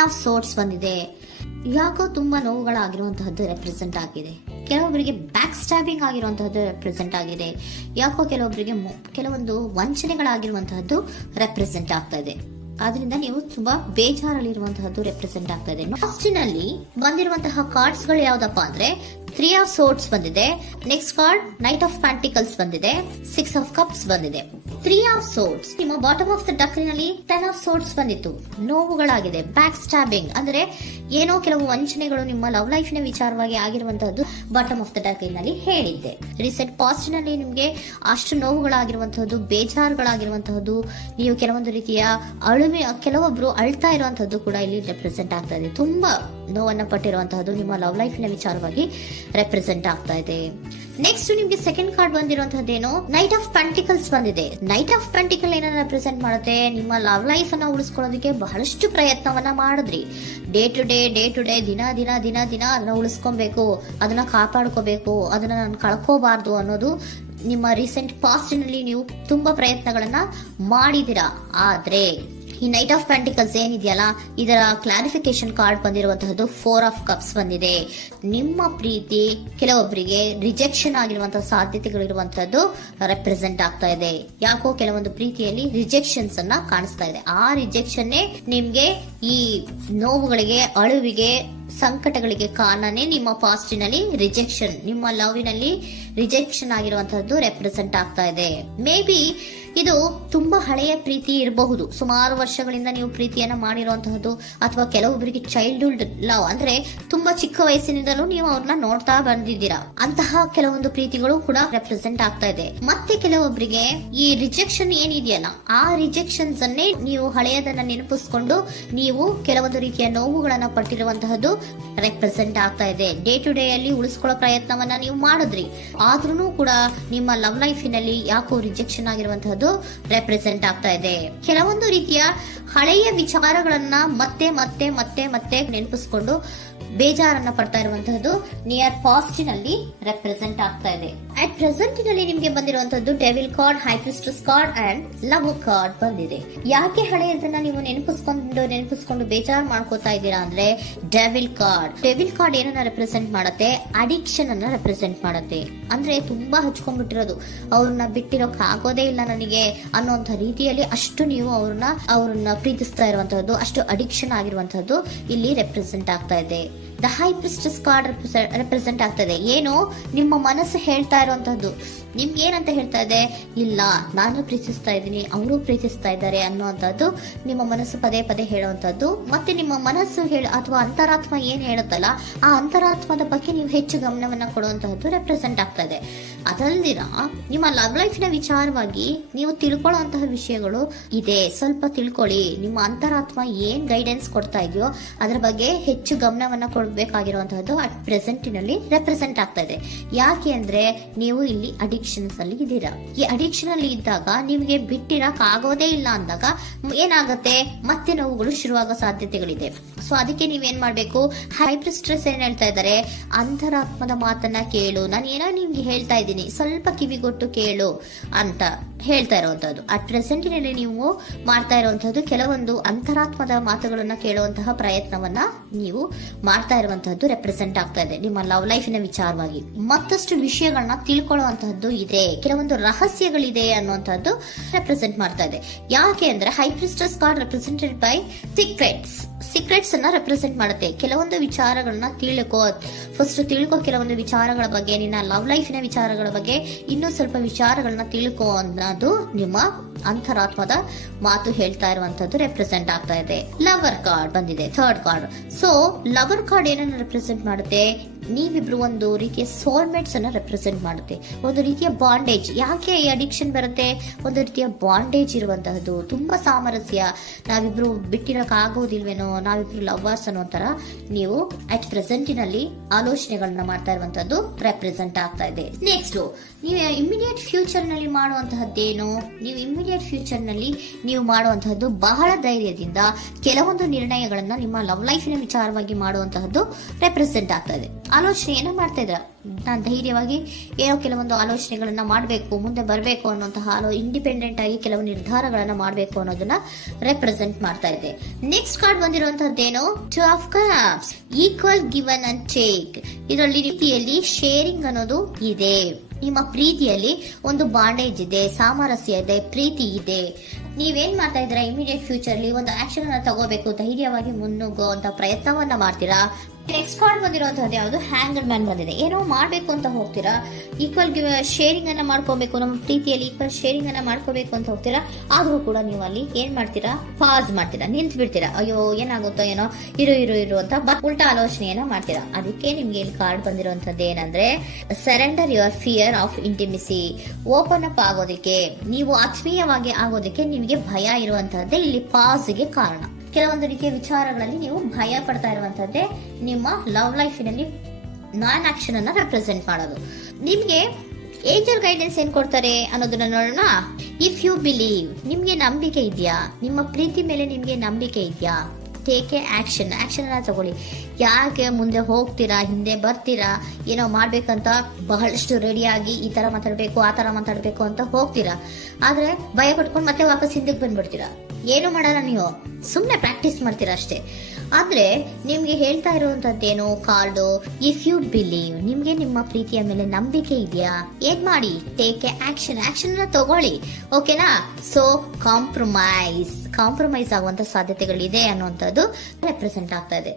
Of swords ಬಂದಿದೆ. ಯಾಕೋ ತುಂಬಾ ನೋವುಗಳಾಗಿರುವಂತಹದ್ದು ರೆಪ್ರೆಸೆಂಟ್ ಆಗಿದೆ. ಕೆಲವೊಬ್ಬರಿಗೆ ಬ್ಯಾಕ್ ಸ್ಟ್ಯಾಬಿಂಗ್ ಆಗಿರುವಂತಹದ್ದು ರೆಪ್ರೆಸೆಂಟ್ ಆಗಿದೆ. ಯಾಕೋ ಕೆಲವೊಬ್ಬರಿಗೆ ಕೆಲವೊಂದು ವಂಚನೆಗಳಾಗಿರುವಂತಹದ್ದು ರೆಪ್ರೆಸೆಂಟ್ ಆಗ್ತಾ ಇದೆ. ಆದ್ರಿಂದ ನೀವು ತುಂಬಾ ಬೇಜಾರಲ್ಲಿರುವಂತಹದ್ದು ರೆಪ್ರೆಸೆಂಟ್ ಆಗ್ತಾ ಇದೆ. ಲಾಸ್ಟಿನಲ್ಲಿ ಬಂದಿರುವಂತಹ ಕಾರ್ಡ್ಸ್ ಗಳು ಯಾವ್ದಪ್ಪ ಅಂದ್ರೆ 3 ಆಫ್ ಸೋರ್ಟ್ಸ್ ಬಂದಿದೆ. Next card knight of pentacles ಬಂದಿದೆ. 6 ಆಫ್ ಕಪ್ಸ್ ಬಂದಿದೆ. 3 ಆಫ್ ಸೋರ್ಟ್ಸ್ ನಿಮ್ಮ bottom of the ಡಕ್ನಲ್ಲಿ 10 of swords ಬಂದಿತ್ತು. ನೋವುಗಳಾಗಿದೆ, ಬ್ಯಾಕ್ ಸ್ಟ್ಯಾಬಿಂಗ್ ಅಂದ್ರೆ ಏನೋ ಕೆಲವು ವಂಚನೆಗಳು ನಿಮ್ಮ ಲವ್ ಲೈಫ್ ನ ವಿಚಾರವಾಗಿ ಆಗಿರುವಂತಹದ್ದು ಬಾಟಮ್ ಆಫ್ ದ ಡಕ್ನಲ್ಲಿ ಹೇಳಿದ್ದೆ. ರೀಸೆಂಟ್ ಪಾಸ್ಟ್ ನಲ್ಲಿ ನಿಮ್ಗೆ ಅಷ್ಟು ನೋವುಗಳಾಗಿರುವಂತಹದ್ದು, ಬೇಜಾರುಗಳಾಗಿರುವಂತಹದ್ದು, ನೀವು ಕೆಲವೊಂದು ರೀತಿಯ ಕೆಲವೊಬ್ರು ಅಳ್ತಾ ಇರುವಂತಹದ್ದು ಕೂಡ ಇಲ್ಲಿ ರೆಪ್ರೆಸೆಂಟ್ ಆಗ್ತಾ ಇದೆ. ತುಂಬಾ ನೋವನ್ನ ಪಟ್ಟಿರುವಂತಹದ್ದು ನಿಮ್ಮ ಲವ್ ಲೈಫ್ ನ ವಿಚಾರವಾಗಿ ರೆಪ್ರೆಸೆಂಟ್ ಆಗ್ತಾ ಇದೆ. ನೆಕ್ಸ್ಟ್ ನಿಮ್ಗೆ second card ಬಂದಿರುವಂತಹದ್ದೇನು knight of pentacles ಬಂದಿದೆ. ನೈಟ್ ಆಫ್ ಪೆಂಟಿಕಲ್ ಏನನ್ನ ರೆಪ್ರೆಸೆಂಟ್ ಮಾಡುತ್ತೆ, ನಿಮ್ಮ ಲವ್ ಲೈಫ್ ಅನ್ನ ಉಳಿಸ್ಕೊಳ್ಳೋದಕ್ಕೆ ಬಹಳಷ್ಟು ಪ್ರಯತ್ನವನ್ನ ಮಾಡಿದ್ರಿ. ಡೇ ಟು ಡೇ ದಿನ ಅದನ್ನ ಉಳಿಸ್ಕೊಬೇಕು, ಅದನ್ನ ಕಾಪಾಡ್ಕೋಬೇಕು, ಅದನ್ನ ನಾನು ಕಳ್ಕೋಬಾರ್ದು ಅನ್ನೋದು ನಿಮ್ಮ ರೀಸೆಂಟ್ ಪಾಸ್ಟ್ ನಲ್ಲಿ ನೀವು ತುಂಬಾ ಪ್ರಯತ್ನಗಳನ್ನ ಮಾಡಿದಿರಾ. ಆದ್ರೆ ಈ ನೈಟ್ ಆಫ್ ಪ್ಯಾಂಟಿಕಲ್ಸ್ ಏನಿದೆಯಲ್ಲ, ಇದರ ಕ್ಲಾರಿಫಿಕೇಶನ್ ಕಾರ್ಡ್ ಬಂದಿರುವಂತಹದ್ದು 4 ಆಫ್ ಕಪ್ಸ್ ಬಂದಿದೆ. ನಿಮ್ಮ ಪ್ರೀತಿ ಕೆಲವೊಬ್ಬರಿಗೆ ರಿಜೆಕ್ಷನ್ ಆಗಿರುವಂತಹ ಸಾಧ್ಯತೆಗಳಿರುವಂತಹದ್ದು ರೆಪ್ರೆಸೆಂಟ್ ಆಗ್ತಾ ಇದೆ. ಯಾಕೋ ಕೆಲವೊಂದು ಪ್ರೀತಿಯಲ್ಲಿ ರಿಜೆಕ್ಷನ್ಸ್ ಅನ್ನ ಕಾಣಿಸ್ತಾ ಇದೆ. ಆ ರಿಜೆಕ್ಷನ್ ನಿಮ್ಗೆ ಈ ನೋವುಗಳಿಗೆ, ಅಳುವಿಗೆ, ಸಂಕಟಗಳಿಗೆ ಕಾರಣನೇ ನಿಮ್ಮ ಪಾಸ್ಟಿನಲ್ಲಿ ರಿಜೆಕ್ಷನ್, ನಿಮ್ಮ ಲವ್ನಲ್ಲಿ ರಿಜೆಕ್ಷನ್ ಆಗಿರುವಂತಹದ್ದು ರೆಪ್ರೆಸೆಂಟ್ ಆಗ್ತಾ ಇದೆ. ಮೇ ಬಿ ಇದು ತುಂಬಾ ಹಳೆಯ ಪ್ರೀತಿ ಇರಬಹುದು. ಸುಮಾರು ವರ್ಷಗಳಿಂದ ನೀವು ಪ್ರೀತಿಯನ್ನ ಮಾಡಿರುವಂತಹದ್ದು, ಅಥವಾ ಕೆಲವೊಬ್ಬರಿಗೆ ಚೈಲ್ಡ್ಹುಡ್ ಲವ್ ಅಂದ್ರೆ ತುಂಬಾ ಚಿಕ್ಕ ವಯಸ್ಸಿನಿಂದಲೂ ನೀವು ಅವ್ರನ್ನ ನೋಡ್ತಾ ಬಂದಿದ್ದೀರಾ. ಅಂತಹ ಕೆಲವೊಂದು ಪ್ರೀತಿಗಳು ಕೂಡ ರೆಪ್ರೆಸೆಂಟ್ ಆಗ್ತಾ ಇದೆ. ಮತ್ತೆ ಕೆಲವೊಬ್ಬರಿಗೆ ಈ ರಿಜೆಕ್ಷನ್ ಏನಿದೆಯಲ್ಲ, ಆ ರಿಜೆಕ್ಷನ್ಸ್ ಅನ್ನೇ ನೀವು ಹಳೆಯದನ್ನ ನೆನಪಿಸ್ಕೊಂಡು ನೀವು ಕೆಲವೊಂದು ರೀತಿಯ ನೋವುಗಳನ್ನ ಪಟ್ಟಿರುವಂತಹದ್ದು ರೆಪ್ರೆಸೆಂಟ್ ಆಗ್ತಾ ಇದೆ. ಡೇ ಟು ಡೇ ಅಲ್ಲಿ ಉಳಿಸ್ಕೊಳ್ಳೋ ಪ್ರಯತ್ನವನ್ನ ನೀವು ಮಾಡಿದ್ರಿ, ಆದ್ರೂ ಕೂಡ ನಿಮ್ಮ ಲವ್ ಲೈಫಿನಲ್ಲಿ ಯಾಕೋ ರಿಜೆಕ್ಷನ್ ಆಗಿರುವಂತಹದ್ದು ರೆಪ್ರೆಸೆಂಟ್ ಆಗ್ತಾ ಇದೆ. ಕೆಲವೊಂದು ರೀತಿಯ ಹಳೆಯ ವಿಚಾರಗಳನ್ನ ಮತ್ತೆ ಮತ್ತೆ ಮತ್ತೆ ಮತ್ತೆ ನೆನಪಿಸ್ಕೊಂಡು ಬೇಜಾರನ್ನ ಪಡ್ತಾ ಇರುವಂತಹದ್ದು ನಿಯರ್ ಪಾಸ್ಟಿನಲ್ಲಿ ರೆಪ್ರೆಸೆಂಟ್ ಆಗ್ತಾ ಇದೆ. ಅಟ್ ಪ್ರೆಸೆಂಟ್ ನಲ್ಲಿ ನಿಮ್ಗೆ ಬಂದಿರುವಂತಹದ್ದು devil card, high ಪ್ರಿಸ್ಟೆಸ್ card and love card ಬಂದಿದೆ. ಯಾಕೆ ಹಳೆಯದನ್ನ ನೀವು ನೆನಪಿಸ್ಕೊಂಡು ಬೇಜಾರು ಮಾಡ್ಕೋತಾ ಇದ್ದೀರಾ ಅಂದ್ರೆ, ಡೆವಿಲ್ ಕಾರ್ಡ್ ಏನನ್ನ ರೆಪ್ರೆಸೆಂಟ್ ಮಾಡುತ್ತೆ, ಅಡಿಕ್ಷನ್ ಅನ್ನ ರೆಪ್ರೆಸೆಂಟ್ ಮಾಡುತ್ತೆ. ಅಂದ್ರೆ ತುಂಬಾ ಹಚ್ಕೊಂಡ್ಬಿಟ್ಟಿರೋದು, ಅವ್ರನ್ನ ಬಿಟ್ಟಿರೋಕ್ ಆಗೋದೇ ಇಲ್ಲ ನನಗೆ ಅನ್ನೋಂಥ ರೀತಿಯಲ್ಲಿ ಅಷ್ಟು ನೀವು ಅವ್ರನ್ನ ಪ್ರೀತಿಸ್ತಾ ಇರುವಂತಹದ್ದು, ಅಷ್ಟು ಅಡಿಕ್ಷನ್ ಆಗಿರುವಂತಹದ್ದು ಇಲ್ಲಿ ರೆಪ್ರೆಸೆಂಟ್ ಆಗ್ತಾ ಇದೆ. ದ ಹೈ ಪ್ರಿಸ್ಟೆಸ್ ಕಾರ್ಡ್ ರೆಪ್ರೆಸೆಂಟ್ ಆಗ್ತದೆ. ಏನು ನಿಮ್ಮ ಮನಸ್ಸು ಹೇಳ್ತಾ ಇರುವಂತಹದ್ದು, ನಿಮ್ಗೆ ಏನಂತ ಹೇಳ್ತಾ ಇದೆ, ಇಲ್ಲ ನಾನು ಪ್ರೀತಿಸ್ತಾ ಇದ್ದೀನಿ, ಅವರು ಪ್ರೀತಿಸ್ತಾ ಇದ್ದಾರೆ ಅನ್ನುವಂಥದ್ದು ನಿಮ್ಮ ಮನಸ್ಸು ಪದೇ ಪದೇ ಹೇಳುವಂತದ್ದು. ಮತ್ತೆ ನಿಮ್ಮ ಮನಸ್ಸು ಅಥವಾ ಅಂತರಾತ್ಮ ಏನ್ ಹೇಳುತ್ತಲ್ಲ, ಆ ಅಂತರಾತ್ಮದ ಬಗ್ಗೆ ನೀವು ಹೆಚ್ಚು ಗಮನವನ್ನ ಕೊಡುವಂತಹದ್ದು ರೆಪ್ರೆಸೆಂಟ್ ಆಗ್ತಾ ಇದೆ. ಅದಲ್ದಿರ ನಿಮ್ಮ ಲವ್ ಲೈಫಿನ ವಿಚಾರವಾಗಿ ನೀವು ತಿಳ್ಕೊಳ್ಳುವಂತಹ ವಿಷಯಗಳು ಇದೆ, ಸ್ವಲ್ಪ ತಿಳ್ಕೊಳ್ಳಿ. ನಿಮ್ಮ ಅಂತರಾತ್ಮ ಏನ್ ಗೈಡೆನ್ಸ್ ಕೊಡ್ತಾ ಇದೆಯೋ ಅದರ ಬಗ್ಗೆ ಹೆಚ್ಚು ಗಮನವನ್ನ ಕೊಡಬೇಕಾಗಿರುವಂತಹದ್ದು ಅಟ್ ಪ್ರೆಸೆಂಟಿನಲ್ಲಿ ರೆಪ್ರೆಸೆಂಟ್ ಆಗ್ತಾ ಇದೆ. ಯಾಕೆ ಅಂದ್ರೆ ನೀವು ಇಲ್ಲಿ ಅಡಿಕ್ಷನ್ಸ್ ಅಲ್ಲಿ ಇದ್ದೀರಾ. ಈ ಅಡಿಕ್ಷನ್ ಅಲ್ಲಿ ಇದ್ದಾಗ ನಿಮಗೆ ಬಿಟ್ಟಿರಕ್ ಆಗೋದೇ ಇಲ್ಲ ಅಂದಾಗ ಏನಾಗುತ್ತೆ, ಮತ್ತೆ ನೋವುಗಳು ಶುರುವಾಗೋ ಸಾಧ್ಯತೆಗಳಿದೆ. ಸೊ ಅದಕ್ಕೆ ನೀವೇನ್ ಮಾಡ್ಬೇಕು, ಹೈಪರ್ ಸ್ಟ್ರೆಸ್ ಏನ್ ಹೇಳ್ತಾ ಇದ್ದಾರೆ, ಅಂತರಾತ್ಮದ ಮಾತನ್ನ ಕೇಳು, ನಾನು ಏನೋ ನಿಮ್ಗೆ ಹೇಳ್ತಾ ಇದ್ದೀನಿ, ಸ್ವಲ್ಪ ಕಿವಿಗೊಟ್ಟು ಕೇಳು ಅಂತ ಹೇಳ್ತಾ ಇರುವಂತದ್ದು. ಅಟ್ ಪ್ರೆಸೆಂಟಿನಲ್ಲಿ ನೀವು ಮಾಡ್ತಾ ಇರುವಂತಹದ್ದು ಕೆಲವೊಂದು ಅಂತರಾತ್ಮದ ಮಾತುಗಳನ್ನ ಕೇಳುವಂತಹ ಪ್ರಯತ್ನವನ್ನ ನೀವು ಮಾಡ್ತಾ ಇರುವಂತಹದ್ದು ರೆಪ್ರೆಸೆಂಟ್ ಆಗ್ತಾ ಇದೆ. ನಿಮ್ಮ ಲವ್ ಲೈಫಿನ ವಿಚಾರವಾಗಿ ಮತ್ತಷ್ಟು ವಿಷಯಗಳನ್ನ ತಿಳ್ಕೊಳ್ಳುವಂತಹದ್ದು ಇದೆ, ಕೆಲವೊಂದು ರಹಸ್ಯಗಳಿದೆ ಅನ್ನುವಂಥದ್ದು ರೆಪ್ರೆಸೆಂಟ್ ಮಾಡ್ತಾ ಇದೆ. ಯಾಕೆ ಅಂದ್ರೆ high ಪ್ರಿಸ್ಟೆಸ್ card represented by secrets ಅನ್ನ ರೆಪ್ರೆಸೆಂಟ್ ಮಾಡುತ್ತೆ. ಕೆಲವೊಂದು ವಿಚಾರಗಳನ್ನ ತಿಳ್ಕೊ ಕೆಲವೊಂದು ವಿಚಾರಗಳ ಬಗ್ಗೆ, ನಿನ್ನ ಲವ್ ಲೈಫಿನ ವಿಚಾರಗಳ ಬಗ್ಗೆ ಇನ್ನೂ ಸ್ವಲ್ಪ ವಿಚಾರಗಳನ್ನ ತಿಳ್ಕೊ ಅನ್ನೋದು ನಿಮ್ಮ ಅಂತರಾತ್ಮದ ಮಾತು ಹೇಳ್ತಾ ಇರುವಂತದ್ದು ರೆಪ್ರೆಸೆಂಟ್ ಆಗ್ತಾ ಇದೆ. ಲವರ್ ಕಾರ್ಡ್ ಬಂದಿದೆ, third card. So lover card ಏನನ್ನ ರೆಪ್ರೆಸೆಂಟ್ ಮಾಡುತ್ತೆ, ನೀವಿಬ್ರು ಒಂದು ರೀತಿಯ ಸೋಲ್ಮೇಟ್ಸ್ ಅನ್ನ ರೆಪ್ರೆಸೆಂಟ್ ಮಾಡುತ್ತೆ, ಒಂದು ರೀತಿಯ ಬಾಂಡೇಜ್. ಯಾಕೆ ಈ ಅಡಿಕ್ಷನ್ ಬರುತ್ತೆ, ಒಂದು ರೀತಿಯ ಬಾಂಡೇಜ್ ಇರುವಂತಹದ್ದು, ತುಂಬಾ ಸಾಮರಸ್ಯ, ನಾವಿಬ್ರು ಬಿಟ್ಟಿರಕ್ ಆಗೋದಿಲ್ವೇನೋ, ನಾವಿಬ್ರು ಲವರ್ಸ್ ಅನ್ನೋ ತರ ನೀವು ಅಟ್ ಪ್ರೆಸೆಂಟಿನಲ್ಲಿ ಆಲೋಚನೆಗಳನ್ನ ಮಾಡ್ತಾ ಇರುವಂತದ್ದು ರೆಪ್ರೆಸೆಂಟ್ ಆಗ್ತಾ ಇದೆ. ನೆಕ್ಸ್ಟ್ ನೀವು ಇಮಿಡಿಯೇಟ್ ಫ್ಯೂಚರ್ ನಲ್ಲಿ ಮಾಡುವಂತಹದ್ದೇನು, ನೀವು ಇಮಿಡಿಯೇಟ್ ಫ್ಯೂಚರ್ ನಲ್ಲಿ ನೀವು ಮಾಡುವಂತಹದ್ದು ಬಹಳ ಧೈರ್ಯದಿಂದ ಕೆಲವೊಂದು ನಿರ್ಣಯಗಳನ್ನ ನಿಮ್ಮ ಲವ್ ಲೈಫಿನ ವಿಚಾರವಾಗಿ ಮಾಡುವಂತಹದ್ದು ರೆಪ್ರೆಸೆಂಟ್ ಆಗ್ತಾ ಇದೆ. ಆಲೋಚನೆಯನ್ನ ಮಾಡ್ತಾ ಇದ್ರ. ನಾನು ಧೈರ್ಯವಾಗಿ ಏನೋ ಕೆಲವೊಂದು ಆಲೋಚನೆಗಳನ್ನ ಮಾಡಬೇಕು, ಮುಂದೆ ಬರಬೇಕು ಅನ್ನುವಂತಹ ಇಂಡಿಪೆಂಡೆಂಟ್ ಆಗಿ ಕೆಲವು ನಿರ್ಧಾರಗಳನ್ನ ಮಾಡಬೇಕು ಅನ್ನೋದನ್ನ ರೆಪ್ರೆಸೆಂಟ್ ಮಾಡ್ತಾ ಇದೆ. Next card ಬಂದಿರುವಂತದ್ದೇನು, two of cups, equal given and take. ಇದರಲ್ಲಿ ರೀತಿಯಲ್ಲಿ ಶೇರಿಂಗ್ ಅನ್ನೋದು ಇದೆ. ನಿಮ್ಮ ಪ್ರೀತಿಯಲ್ಲಿ ಒಂದು ಬಾಂಡೇಜ್ ಇದೆ, ಸಾಮರಸ್ಯ ಇದೆ, ಪ್ರೀತಿ ಇದೆ. ನೀವೇನ್ ಮಾಡ್ತಾ ಇದ್ದೀರಾ, ಇಮಿಡಿಯೇಟ್ ಫ್ಯೂಚರ್ ಅಲ್ಲಿ ಒಂದು ಆಕ್ಷನ್ ಅನ್ನ ತಗೋಬೇಕು, ಧೈರ್ಯವಾಗಿ ಮುನ್ನುಗ್ಗುವಂತ ಪ್ರಯತ್ನವನ್ನ ಮಾಡ್ತೀರಾ. ನೆಕ್ಸ್ಟ್ ಕಾರ್ಡ್ ಬಂದಿರುವಂತದ್ದು ಯಾವುದು, ಹ್ಯಾಂಗರ್ ಮ್ಯಾನ್ ಬಂದಿದೆ. ಏನೋ ಮಾಡ್ಬೇಕು ಅಂತ ಹೋಗ್ತೀರಾ, ಈಕ್ವಲ್ ಶೇರಿಂಗ್ ಅನ್ನ ಮಾಡ್ಕೋಬೇಕು, ನಮ್ಮ ಪ್ರೀತಿಯಲ್ಲಿ ಈಕ್ವಲ್ ಶೇರಿಂಗ್ ಅನ್ನ ಮಾಡ್ಕೋಬೇಕು ಅಂತ ಹೋಗ್ತೀರಾ. ಆದ್ರೂ ಕೂಡ ನೀವು ಅಲ್ಲಿ ಏನ್ ಮಾಡ್ತೀರಾ, ಪಾಸ್ ಮಾಡ್ತೀರಾ, ನಿಂತು ಬಿಡ್ತೀರಾ. ಅಯ್ಯೋ ಏನಾಗುತ್ತೋ ಏನೋ, ಇರು ಅಂತ ಉಲ್ಟಾ ಆಲೋಚನೆಯನ್ನ ಮಾಡ್ತೀರಾ. ಅದಕ್ಕೆ ನಿಮ್ಗೆ ಇಲ್ಲಿ ಕಾರ್ಡ್ ಬಂದಿರುವಂತದ್ದು ಏನಂದ್ರೆ, surrender your fear of ಇಂಟಿಮಿಸಿ. Open up ಆಗೋದಕ್ಕೆ, ನೀವು ಆತ್ಮೀಯವಾಗಿ ಆಗೋದಕ್ಕೆ ನಿಮಗೆ ಭಯ ಇರುವಂತಹದ್ದೇ ಇಲ್ಲಿ ಪಾಸ್ಗೆ ಕಾರಣ. ಕೆಲವೊಂದು ರೀತಿಯ ವಿಚಾರಗಳಲ್ಲಿ ನೀವು ಭಯ ಪಡ್ತಾ ಇರುವಂತದ್ದೇ ನಿಮ್ಮ ಲವ್ ಲೈಫಿನಲ್ಲಿ ನಾನ್ ಆಕ್ಷನ್ ಅನ್ನ ರೆಪ್ರೆಸೆಂಟ್ ಮಾಡೋದು. ನಿಮ್ಗೆ ಏಂಜಲ್ ಗೈಡೆನ್ಸ್ ಏನ್ ಕೊಡ್ತಾರೆ ಅನ್ನೋದನ್ನ ನೋಡೋಣ. ಇಫ್ ಯು ಬಿಲೀವ್, ನಿಮ್ಗೆ ನಂಬಿಕೆ ಇದೆಯಾ, ನಿಮ್ಮ ಪ್ರೀತಿ ಮೇಲೆ ನಿಮ್ಗೆ ನಂಬಿಕೆ ಇದೆಯಾ, ಟೇಕ್ ಎ ಆಕ್ಷನ್ ಅನ್ನ ತಗೊಳ್ಳಿ. ಯಾಕೆ ಮುಂದೆ ಹೋಗ್ತೀರಾ, ಹಿಂದೆ ಬರ್ತೀರಾ, ಏನೋ ಮಾಡ್ಬೇಕಂತ ಬಹಳಷ್ಟು ರೆಡಿಯಾಗಿ ಈ ತರ ಮಾತಾಡ್ಬೇಕು ಆ ತರ ಮಾತಾಡ್ಬೇಕು ಅಂತ ಹೋಗ್ತೀರಾ. ಆದ್ರೆ ಭಯ ಪಟ್ಕೊಂಡು ಮತ್ತೆ ವಾಪಸ್ ಹಿಂದಕ್ಕೆ ಬಂದ್ಬಿಡ್ತೀರಾ. ಏನು ಮಾಡಲ್ಲ, ನೀವು ಸುಮ್ನೆ ಪ್ರಾಕ್ಟೀಸ್ ಮಾಡ್ತೀರಾ ಅಷ್ಟೇ. ಆದ್ರೆ ನಿಮ್ಗೆ ಹೇಳ್ತಾ ಇರುವಂತದ್ದೇನು ಕಾರ್ಡು, ಇಫ್ ಯು ಬಿಲೀವ್, ನಿಮ್ಗೆ ನಿಮ್ಮ ಪ್ರೀತಿಯ ಮೇಲೆ ನಂಬಿಕೆ ಇದೆಯಾ, ಏನ್ ಮಾಡಿ, ಟೇಕ್ ಎ ಆಕ್ಷನ್ ಅನ್ನ ತಗೊಳ್ಳಿ. ಓಕೆನಾ. ಸೊ ಕಾಂಪ್ರಮೈಸ್ ಆಗುವಂತ ಸಾಧ್ಯತೆಗಳಿದೆ ಅನ್ನುವಂಥದ್ದು ರೆಪ್ರೆಸೆಂಟ್ ಆಗ್ತಾ ಇದೆ.